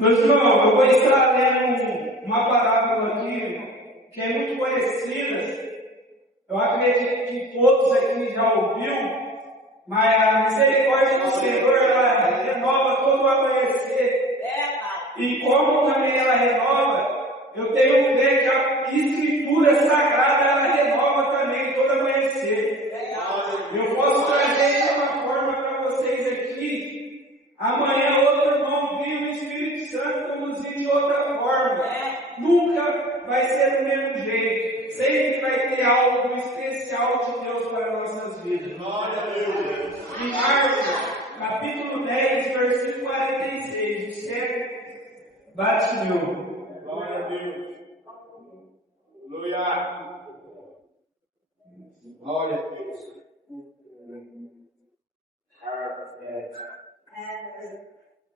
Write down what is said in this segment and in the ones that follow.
Meus irmãos, eu vou estar lendo uma parábola aqui que é muito conhecida. Eu acredito que todos aqui já ouviu, mas a misericórdia do Senhor, ela renova todo o amanhecer. E como também ela renova, eu tenho fé que a Escritura Sagrada, ela renova também todo amanhecer. Eu posso trazer de uma forma para vocês aqui. Amanhã outro irmão viu o Espírito Santo conduzir de outra forma. Nunca vai ser do mesmo jeito. Sempre vai ter algo especial de Deus para nossas vidas. Glória a Deus. Em Marcos, capítulo 10, versículo 46, o cego Bartimeu. Glória a Deus. Aleluia. Glória a Deus.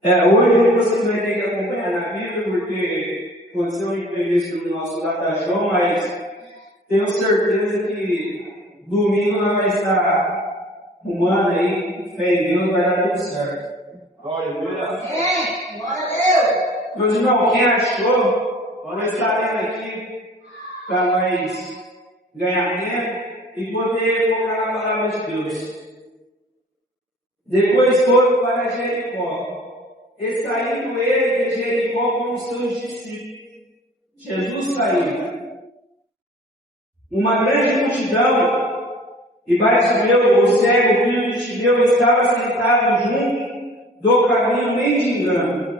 Hoje vocês vão ter que acompanhar na Bíblia, porque aconteceu um imprevisto no nosso data show, mas tenho certeza que domingo nós vamos estar arrumando aí, fé em Deus, vai dar tudo certo. Glória a Deus. Glória a Deus. Meus irmãos, quem achou, vamos estar lendo aqui para nós ganhar tempo e poder focar na palavra de Deus. Depois foram para Jericó. E saindo ele de Jericó com os seus discípulos. Jesus saiu. Uma grande multidão, e Bartimeu, o cego filho de Timeu, estava sentado junto do caminho mendigando.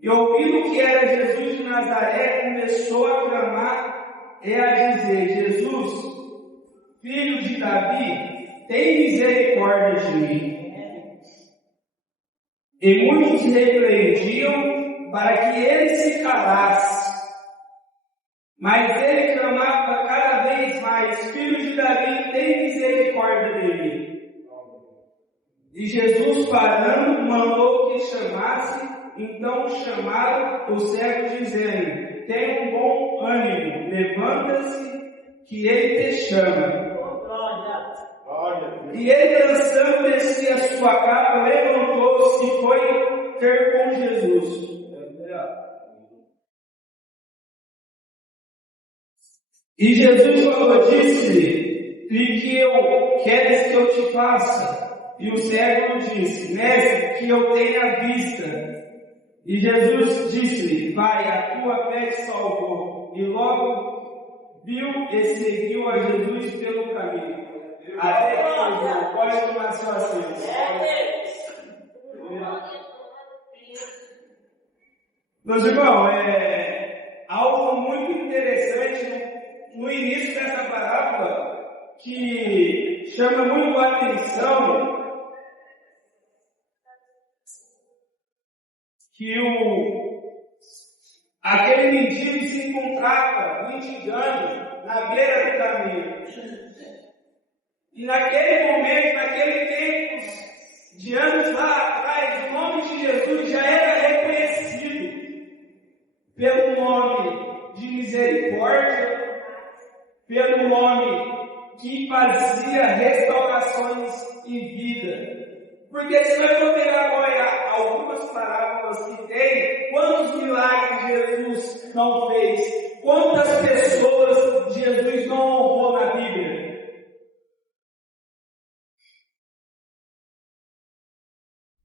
E ouvindo que era Jesus de Nazaré, começou a clamar e a dizer: Jesus, filho de Davi, tem misericórdia de mim. E muitos repreendiam para que ele se calasse. Mas ele clamava cada vez mais: Filho de Davi, tem misericórdia de mim. E Jesus, parando, mandou que chamasse. Então chamaram o cego, dizendo: Tenha um bom ânimo, levanta-se, que ele te chama. E ele, lançando-lhe a sua capa, levantou-se e foi ter com Jesus. E Jesus falou, disse-lhe: E que eu queres que eu te faça? E o cego disse: Mestre, que eu tenha vista. E Jesus disse-lhe: Vai, a tua fé te salvou. E logo viu e seguiu a Jesus pelo caminho. Até que chegou. Pode tomar seu assento. Meus irmãos, algo muito interessante no início dessa parábola que chama muito a atenção, que aquele mendigo se encontrava mendigando na beira do caminho. E naquele momento, naquele tempo, de anos lá atrás, o nome de Jesus já era reconhecido pelo nome de misericórdia, pelo nome que fazia restaurações em vida. Porque se nós for pegar agora algumas parábolas que tem, quantos milagres Jesus não fez, quantas pessoas Jesus não honrou na Bíblia.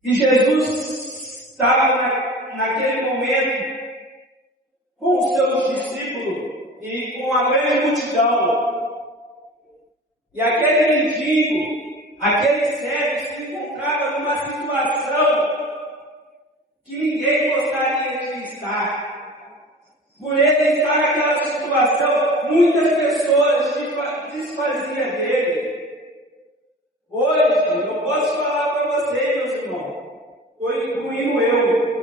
E Jesus estava naquele momento com os seus discípulos e com a grande multidão. E aquele mendigo, aquele cego se encontrava numa situação que ninguém gostaria de estar. Por ele estar naquela situação, muitas pessoas desfaziam dele. Hoje, eu posso falar para vocês, meus irmãos, incluindo eu.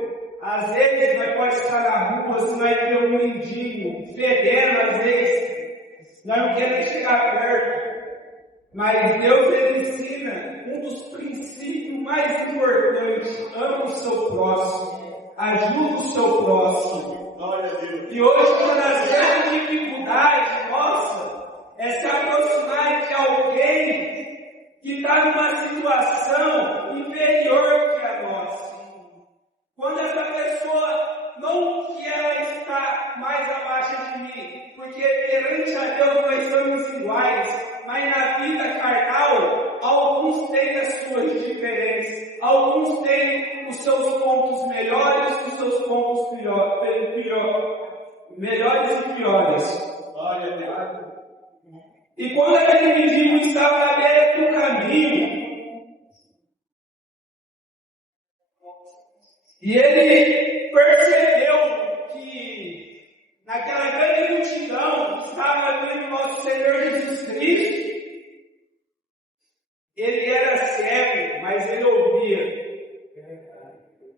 Às vezes nós podemos estar na rua, se nós ver um mendigo fedendo, às vezes nós não queremos chegar perto. Mas Deus, ele ensina um dos princípios mais importantes: ama o seu próximo, ajuda o seu próximo. Glória a Deus. E hoje, uma das grandes dificuldades nossa é se aproximar de alguém que está numa situação inferior que a nossa. Quando essa pessoa perante a Deus nós somos iguais, mas na vida carnal, alguns têm as suas diferenças, alguns têm os seus pontos melhores, os seus pontos melhores e piores. E quando aquele mendigo estava à beira do caminho, e ele percebeu que naquela grande multidão que estava vendo nosso Senhor Jesus Cristo, ele era cego, mas ele ouvia.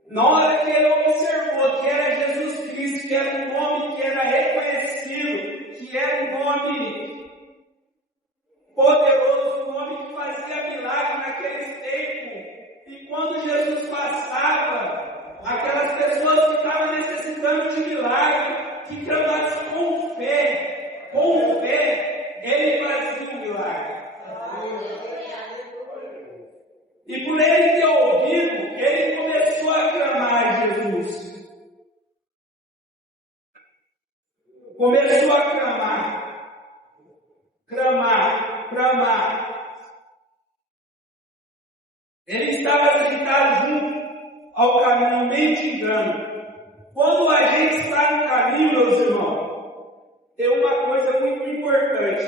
Na hora que ele observou que era Jesus Cristo, que era um nome que era reconhecido, que era um nome poderoso, um nome que fazia milagre naqueles tempos, e quando Jesus passava, aquelas pessoas que estavam necessitando de milagre, que clamassem com fé, ele fazia um milagre. E por ele ter ouvido, ele começou a clamar a Jesus. Começou a clamar. Ele estava sentado junto ao caminho, mendigando. Quando a gente está no caminho, meus irmãos, tem uma coisa muito importante.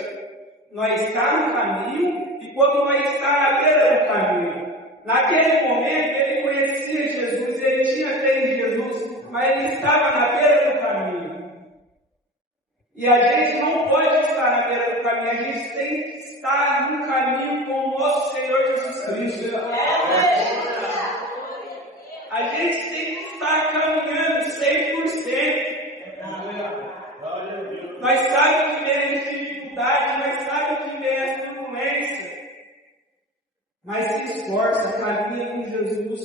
Nós estamos no caminho e quando nós estamos na beira do caminho. Naquele momento ele conhecia Jesus, ele tinha fé em Jesus, mas ele estava na beira do caminho. E a gente não pode estar na beira do caminho, a gente tem que estar no caminho com o nosso Senhor Jesus Cristo. A gente tem que estar caminhando 100%. Nós sabemos que vem as dificuldades, nós sabemos que vem as turbulências. Mas se esforça, caminha com Jesus.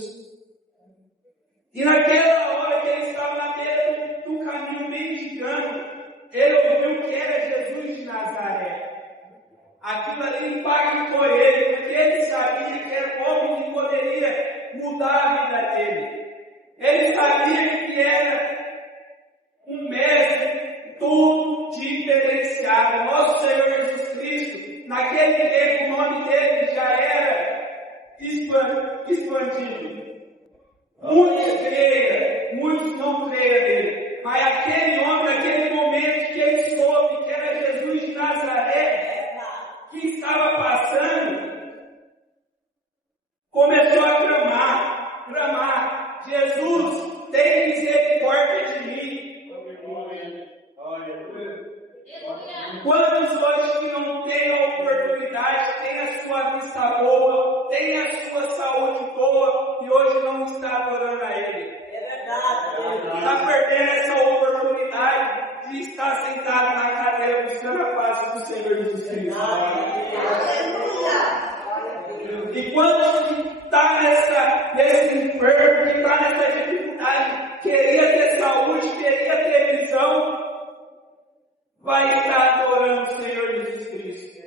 E naquela hora que ele estava na beira do caminho mendigando, ele ouviu que era Jesus de Nazaré. Aquilo ali impactou ele, porque ele sabia que era um homem que poderia mudar a vida dele. Ele sabia que era um mestre tudo diferenciado. Nosso Senhor Jesus Cristo, naquele tempo o nome dele já era expandido. Muitos creiam, muitos não creiam nele. Mas aquele homem, naquele momento que ele soube que era Jesus de Nazaré, que estava passando, começou a clamar, Jesus, tem misericórdia de mim. Quantos hoje que não têm a oportunidade, têm a sua vista boa, têm a sua saúde boa e hoje não está adorando a Ele? É verdade. Está perdendo essa oportunidade de estar sentado na cadeira buscando a face do Senhor Jesus Cristo. E quando está nesse enfermo, que está nessa dificuldade, queria ter saúde, queria ter visão, vai estar adorando o Senhor Jesus Cristo.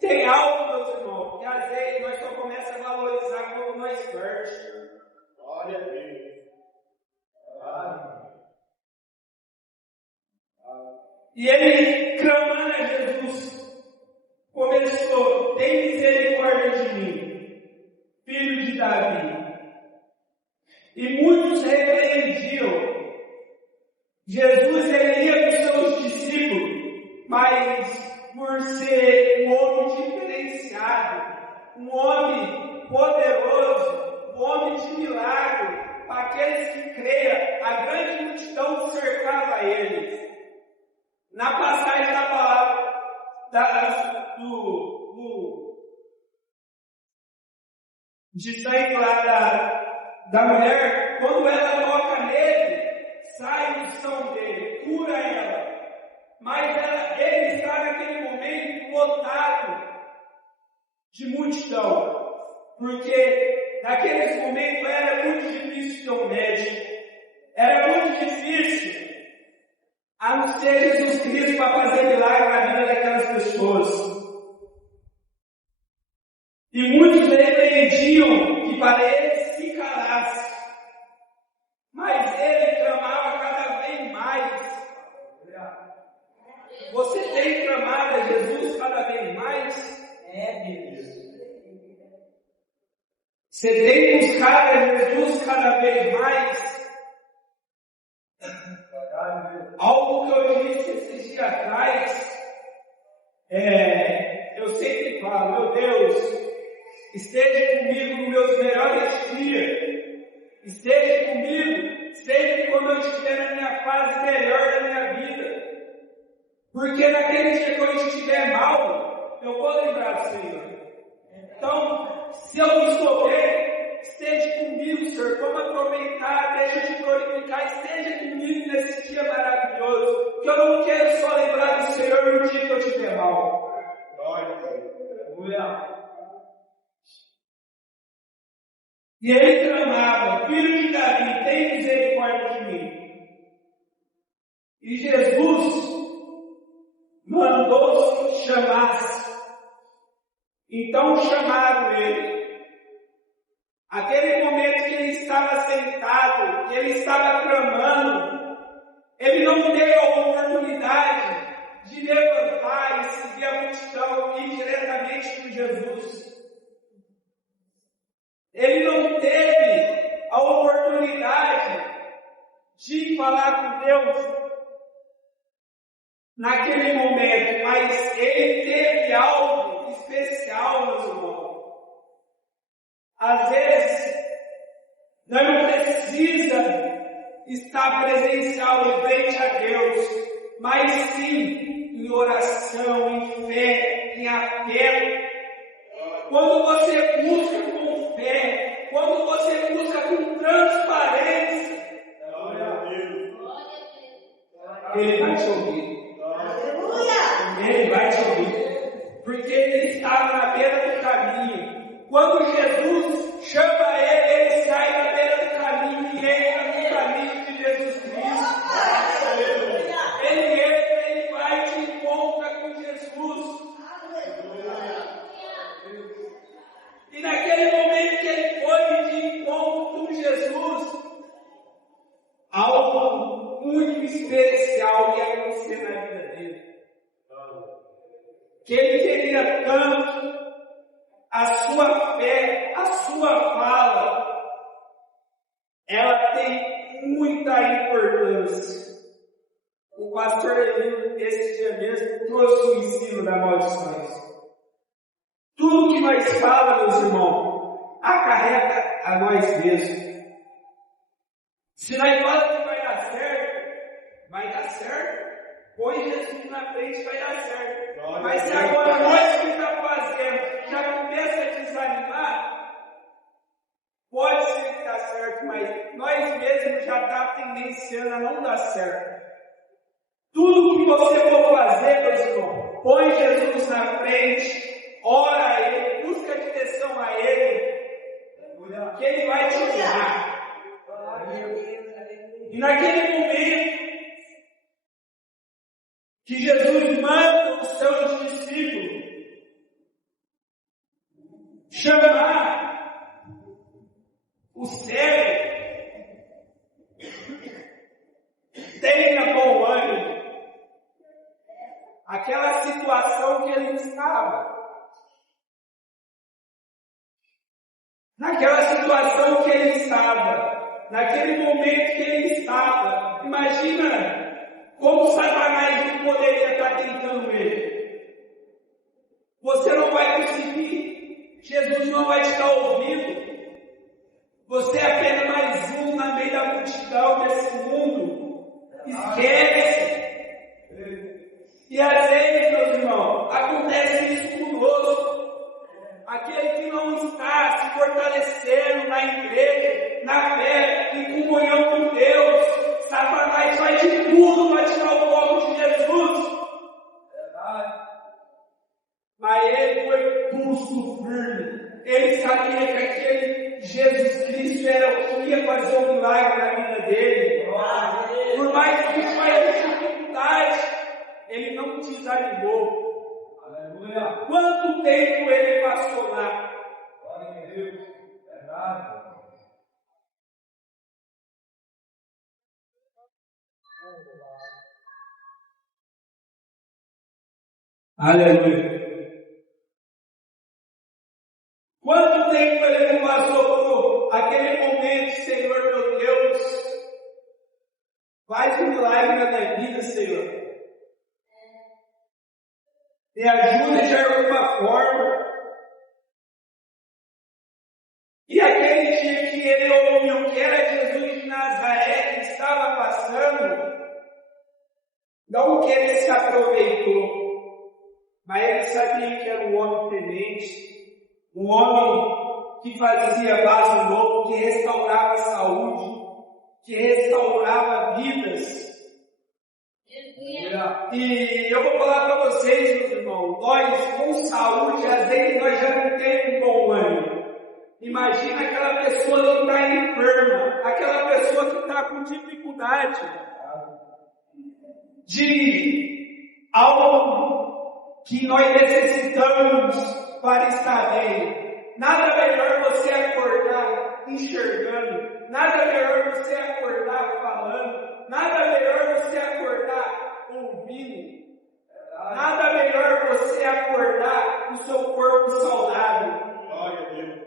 Tem algo, meus irmãos, que às vezes nós só começamos a valorizar quando nós perdemos. Glória a Deus. E ele, clamando a Jesus, começou: tem misericórdia de mim, filho de Davi. E muitos repreendiam. Jesus, ele ia com os seus discípulos, mas por ser um homem diferenciado, um homem poderoso, um homem de milagre, para aqueles que creiam, a grande multidão cercava eles. Na passagem da palavra de sangue lá da mulher, quando ela toca nele, sai o som dele, cura ela. Mas ele está naquele momento lotado de multidão, porque naqueles momentos era muito difícil ter um médico, era muito difícil a não ser Jesus Cristo para fazer milagre na vida daquelas pessoas. E muitos repreendiam que para ele se calasse, mas ele clamava cada vez mais. Você tem buscado a Jesus cada vez mais? Algo que eu disse esses dias atrás, eu sempre falo, meu Deus, esteja comigo nos meus melhores dias, esteja comigo sempre quando eu estiver na minha fase melhor da minha vida, porque naquele dia que eu estiver mal, eu vou lembrar do Senhor. Então, se eu não estou bem, esteja comigo, Senhor, vamos aproveitar, deixa eu te glorificar, esteja comigo nesse dia maravilhoso, que eu não quero só lembrar do Senhor no dia que eu estiver mal. E ele clamava, filho de Davi, tem misericórdia de mim. E Jesus mandou que chamasse. Então chamaram ele. Aquele momento que ele estava sentado, que ele estava clamando, ele não teve a oportunidade de levantar e seguir a multidão e ir diretamente com Jesus. Ele não teve a oportunidade de falar com Deus naquele momento, mas ele teve algo especial, meus irmãos. Às vezes, nós não precisa estar presencial em frente a Deus, mas sim em oração, em fé, em apelo. Quando você busca com fé, quando você busca com transparência, Ele vai te ouvir. Ele vai te ouvir. Porque ele estava na beira do caminho. Quando Jesus chama ele, ele sai da beira do caminho e entra no caminho de Jesus Cristo. Ele entra, ele vai e te encontra com Jesus. E naquele momento que ele foi de encontro com Jesus, algo muito especial ia acontecer na vida dele. Que ele queria tanto a sua fé, a sua fala, ela tem muita importância. O pastor Elino, esse dia mesmo, trouxe o ensino da maldições. Tudo que nós falamos, meus irmãos, acarreta a nós mesmos. Se nós falamos que vai dar certo, vai dar certo. Põe Jesus na frente, vai dar certo. Mas se agora nós que estamos fazendo já começa a desanimar, pode ser que dá certo, mas nós mesmos já estamos tendenciando a não dar certo. Tudo que você for fazer, meus irmãos, põe Jesus na frente, ora a Ele, busca direção a Ele, que Ele vai te guiar. E naquele momento que Jesus manda os seus discípulos chamar o cego, tenha bom ânimo. Aquela situação que ele estava, naquela situação que ele estava, naquele momento que ele estava, imagina como Satanás não poderia estar tentando ele. Você não vai conseguir, Jesus não vai te estar ouvindo. Você é apenas mais um na meio da multidão desse mundo. Esquece. E às vezes, meus irmãos, acontece isso conosco. Aquele que não está se fortalecendo na igreja, na fé, em comunhão com Deus, Satanás faz de tudo para tirar o foco de Jesus. Mas ele foi pulso firme. Ele sabia que aquele Jesus Cristo era o que ia fazer um milagre na vida dele. Por mais que isso fosse dificuldade, ele não desanimou. Aleluia. Quanto tempo ele passou lá? Glória a Deus. Verdade. Aleluia. Quanto tempo ele não passou aquele momento, Senhor meu Deus, faz um milagre na minha vida, Senhor. Me ajuda de alguma forma. E aquele dia que ele ouviu que era Jesus de Nazaré que estava passando, não que ele se aproveitou, mas ele sabia que era um homem temente, um homem que fazia vaso novo, que restaurava a saúde, que restaurava vidas. E eu vou falar para vocês, meus irmãos, nós com saúde, às vezes nós já não temos um bom ânimo. Imagina aquela pessoa que está enferma, aquela pessoa que está com dificuldade de algo que nós necessitamos para estar bem. Nada melhor você acordar enxergando, nada melhor você acordar falando, nada melhor você acordar ouvindo, nada melhor você acordar com o seu corpo saudável. Glória a Deus.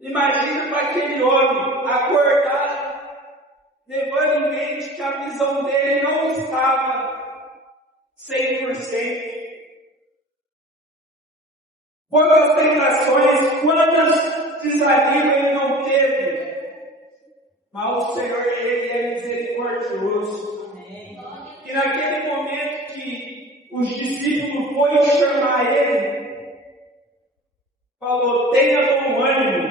Imagina para aquele homem acordar, levando em mente que a visão dele não estava 100%. Quantas tentações, quantas desafios ele não teve, mas o Senhor, Ele é misericordioso. E naquele momento que os discípulos foram chamar Ele, falou: tenha bom ânimo,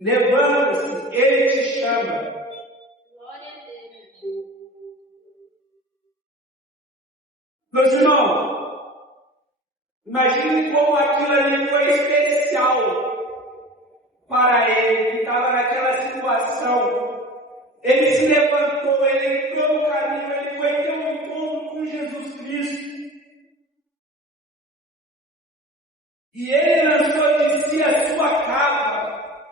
levanta-se, Ele te chama. Glória a Deus. Meus irmãos, imagine como aquilo ali foi especial para ele, que estava naquela situação. Ele se levantou, ele entrou no caminho, ele foi ter um encontro com Jesus Cristo. E ele lançou de si a sua capa.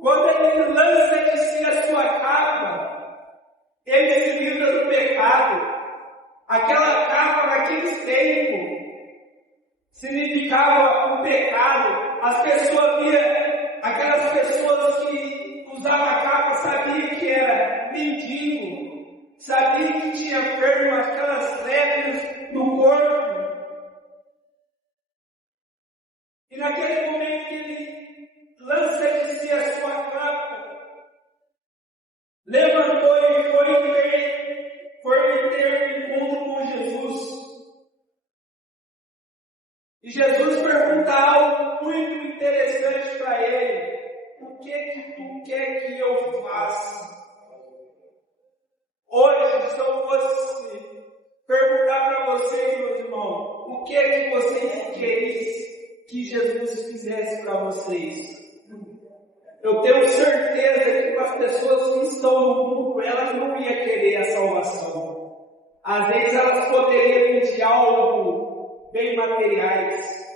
Quando ele lança de si a sua capa, ele se livra do pecado. Aquela capa naqueles tempos significava um pecado. As pessoas viam, aquelas pessoas que usavam a capa sabiam que era mendigo, sabiam que tinha enfermo, aquelas lepres no corpo. E naquele momento que ele lança de si a sua capa, levantou e foi ter um encontro com Jesus. E Jesus pergunta algo muito interessante para ele: o que tu quer que eu faça? Hoje, se eu fosse perguntar para vocês, meus irmãos, o que vocês querem que Jesus fizesse para vocês? Eu tenho certeza que as pessoas que estão no mundo, elas não iam querer a salvação. Às vezes elas poderiam pedir algo bem materiais.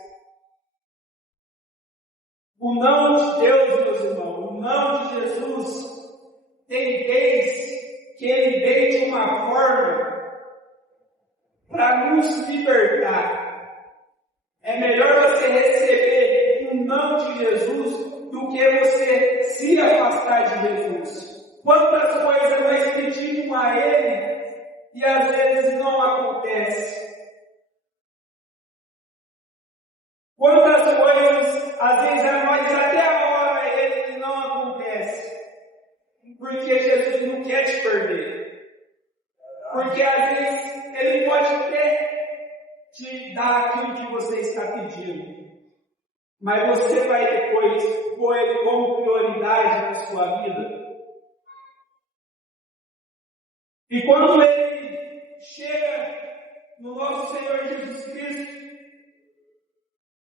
O não de Deus, meus irmãos, o não de Jesus, tem vez que ele vem de uma forma para nos libertar. É melhor você receber o não de Jesus do que você se afastar de Jesus. Quantas coisas nós pedimos a Ele e às vezes não acontece. Quantas coisas, às vezes a nós até ora a Ele e não acontece. Porque Jesus não quer te perder. Porque às vezes Ele pode até te dar aquilo que você está pedindo. Mas você vai depois pôr Ele como prioridade na sua vida. E quando Ele chega no nosso Senhor Jesus Cristo,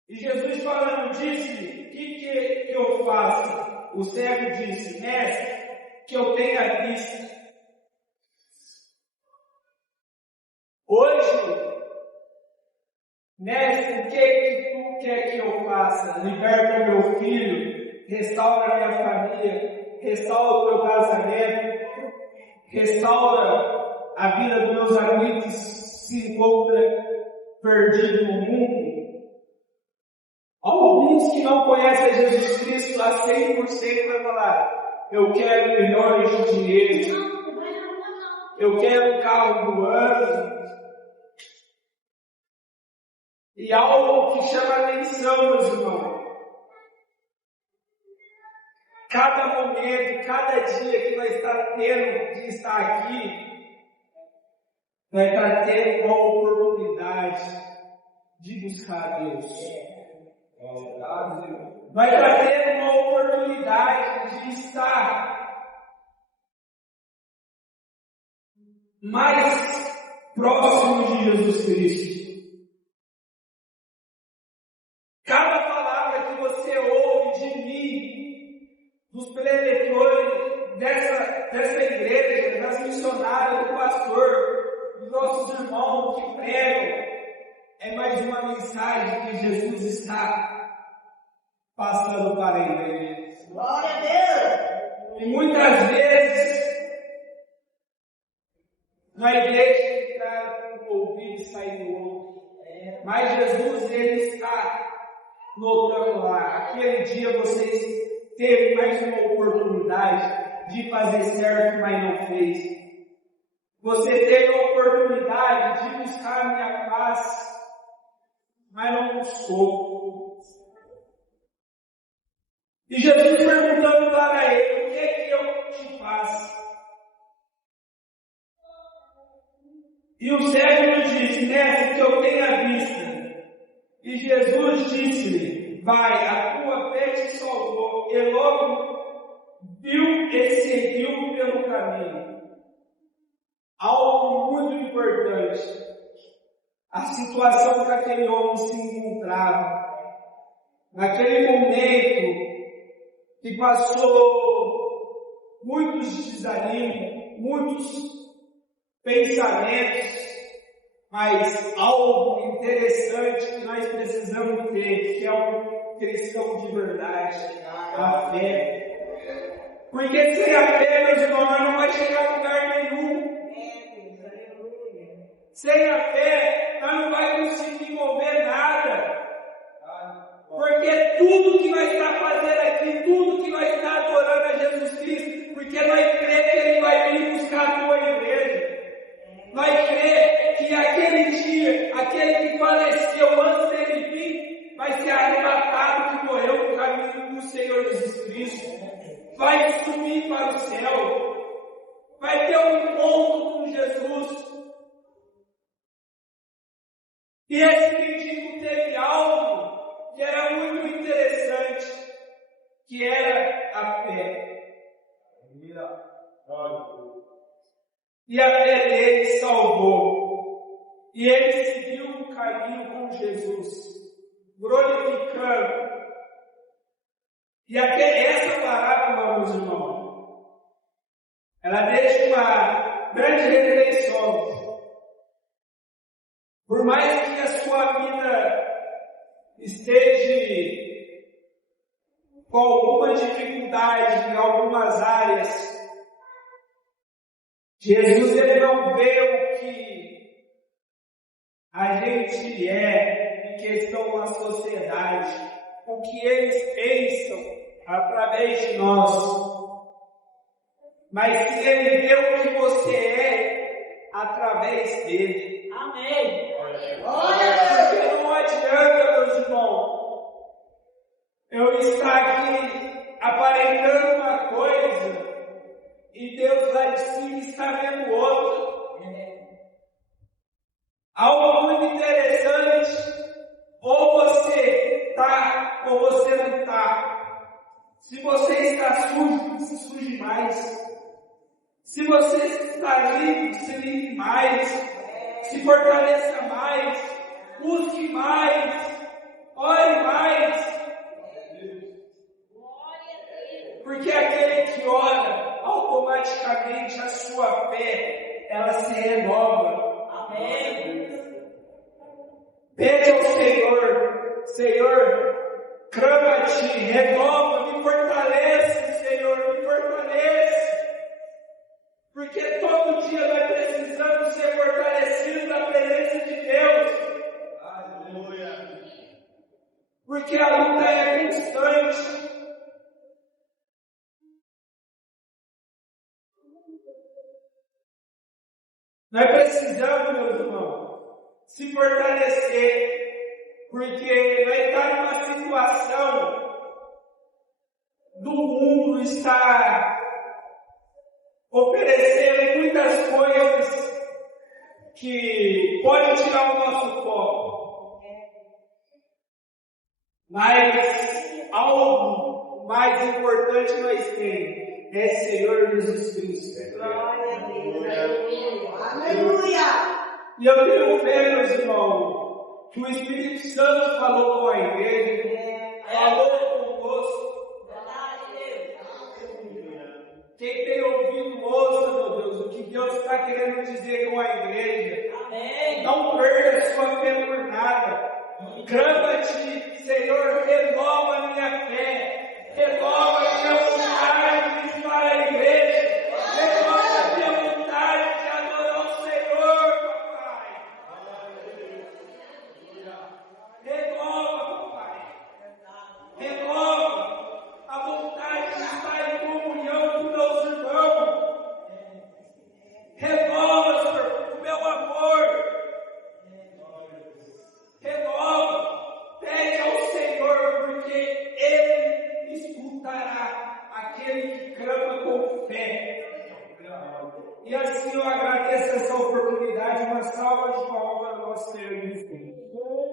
e Jesus falando, disse-lhe: o que eu faço? O cego disse: mestre, que eu tenha visto. Hoje, mestre, o que tu quer que eu faça? Liberta meu filho, restaura minha família, restaura o meu casamento, restaura a vida dos meus amigos que se encontram perdidos no mundo. Ao ouvir Uns que não conhecem Jesus Cristo a 100% vai falar: eu quero milhões de dinheiro, eu quero um carro do ano. E algo que chama a atenção, meus irmãos. Cada momento, cada dia que nós está tendo de estar aqui, nós está tendo uma oportunidade de buscar a Deus. Nós está tendo uma oportunidade de estar mais próximo de Jesus Cristo. Cada palavra que você ouve de mim, dos preletores dessa igreja, das missionárias, do pastor, dos nossos irmãos que pregam, é mais uma mensagem que Jesus está passando para a igreja. Glória a Deus! E muitas vezes, na igreja entrar no ouvido e sair no outro. Mas Jesus, Ele está notando lá. Aquele dia vocês teve mais uma oportunidade de fazer certo, mas não fez. Você teve a oportunidade de buscar a minha paz, mas não buscou. E Jesus perguntando para ele: o que é que eu te faço? E o cego disse: mestre, que eu tenha vista. E Jesus disse-lhe: vai, a tua fé te salvou. E logo viu e seguiu pelo caminho. Algo muito importante: a situação que aquele homem se encontrava, naquele momento que passou muitos desanimos, muitos pensamentos, mas algo interessante que nós precisamos ter, que é um cristão de verdade, a fé. Porque sem a fé, meus irmãos, nós não vamos chegar a lugar nenhum. Sem a fé, nós não vamos conseguir mover nada. Porque tudo que nós está fazendo aqui, tudo que nós está adorando a Jesus Cristo, porque nós cremos que Ele vai vir buscar a tua igreja. Nós cremos que aquele dia, aquele que faleceu antes dele vir, vai ser arrebatado, que morreu no caminho do Senhor Jesus Cristo. Vai subir para o céu. Vai ter um encontro com Jesus. E esse mendigo teve algo que era muito interessante, que era a fé. E a fé dele salvou. E ele seguiu o caminho com Jesus, glorificando. E essa parábola, meus irmãos, ela deixa uma grande reflexão. Por mais que a sua vida esteja com alguma dificuldade em algumas áreas, Jesus, Ele não vê o que a gente é em questão da sociedade, o que eles pensam através de nós, mas se Ele vê o que você é através dele. Amém! Porque não adianta, meus irmãos, eu estar aqui aparentando uma coisa e Deus lá de cima está vendo outra. Algo muito interessante: ou você está ou você não está. Se você está sujo, se suje mais. Se você está limpo, se limpe mais. Se fortaleça mais. Busque mais. Ore mais. Porque aquele que ora, automaticamente a sua fé, ela se renova. Amém! Pede ao Senhor: Senhor, clama a Ti, renova, me fortalece, Senhor, me fortalece. Porque todo dia nós precisamos ser fortalecidos na presença de Deus. Aleluia! porque a luta é constante. Nós precisamos, meus irmãos, se fortalecer, porque nós estamos numa situação do mundo estar oferecendo muitas coisas que podem tirar o nosso foco. Mas algo mais importante nós temos é Senhor Jesus Cristo. Glória a Deus. Aleluia. E eu tenho fé, meus irmãos, que o Espírito Santo falou com a igreja, falou conosco. Quem tem ouvido, ouça, meu Deus, o que Deus está querendo dizer com a igreja. Amém. Não perca a sua fé por nada. Clama-te, Senhor, renova a minha fé, renova a minha vontade para a igreja, renova a minha vontade de adorar o Senhor, papai. Renova, papai. Renova a vontade de estar em comunhão com meus irmãos. Renova, Senhor, o meu amor. Renova, pede ao Senhor, porque Ele escutará aquele que clama com fé. E assim eu agradeço essa oportunidade, uma salva de palmas para nós termos.